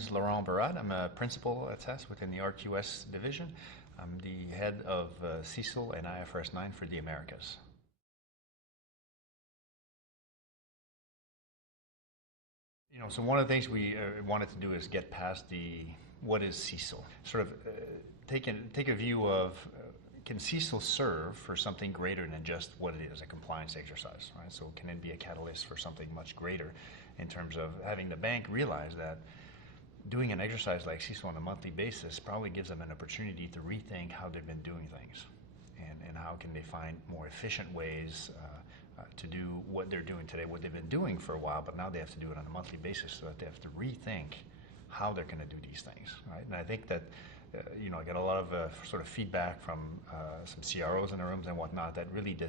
is Laurent Birade. I'm a principal at CECL within the RQS division. I'm the head of CECL and IFRS 9 for the Americas. So one of the things we wanted to do is get past what is CECL? Sort of take a view of can CECL serve for something greater than just what it is, a compliance exercise, right? So can it be a catalyst for something much greater in terms of having the bank realize that doing an exercise like CECL on a monthly basis probably gives them an opportunity to rethink how they've been doing things and how can they find more efficient ways to do what they're doing today, what they've been doing for a while, but now they have to do it on a monthly basis so that they have to rethink how they're going to do these things, right? And I think that I get a lot of sort of feedback from some CROs in the rooms and whatnot that really the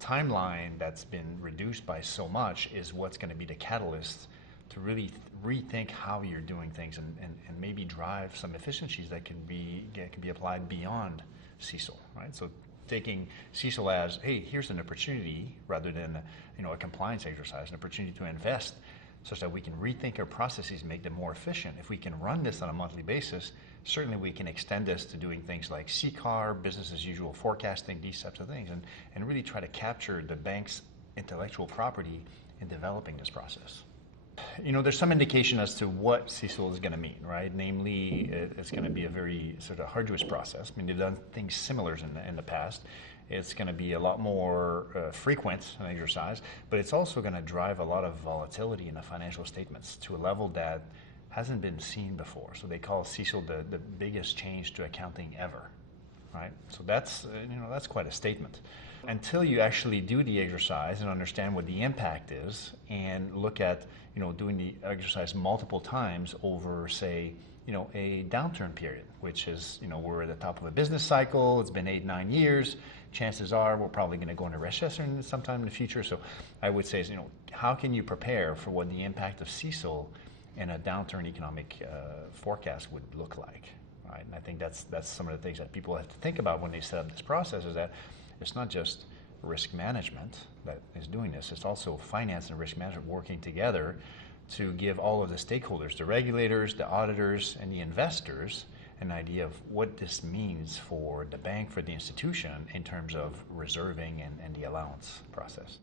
timeline that's been reduced by so much is what's going to be the catalyst to really rethink how you're doing things and maybe drive some efficiencies that can be applied beyond CECL, right? So taking CECL as, hey, here's an opportunity rather than a compliance exercise, an opportunity to invest such that we can rethink our processes, make them more efficient. If we can run this on a monthly basis, certainly we can extend this to doing things like CCAR, business as usual forecasting, these types of things, and really try to capture the bank's intellectual property in developing this process. There's some indication as to what CECL is going to mean, right? Namely, it's going to be a very sort of arduous process. I mean, they've done things similar in the past. It's going to be a lot more frequent an exercise, but it's also going to drive a lot of volatility in the financial statements to a level that hasn't been seen before. So they call CECL the biggest change to accounting ever, right? So that's quite a statement. Until you actually do the exercise and understand what the impact is and look at doing the exercise multiple times over, say, a downturn period, which is, we're at the top of a business cycle, it's been 8-9 years, chances are we're probably going to go into recession sometime in the future. So I would say, how can you prepare for what the impact of CECL in a downturn economic forecast would look like, right? And I think that's some of the things that people have to think about when they set up this process, is that it's not just risk management that is doing this, it's also finance and risk management working together to give all of the stakeholders, the regulators, the auditors, and the investors an idea of what this means for the bank, for the institution, in terms of reserving and the allowance process.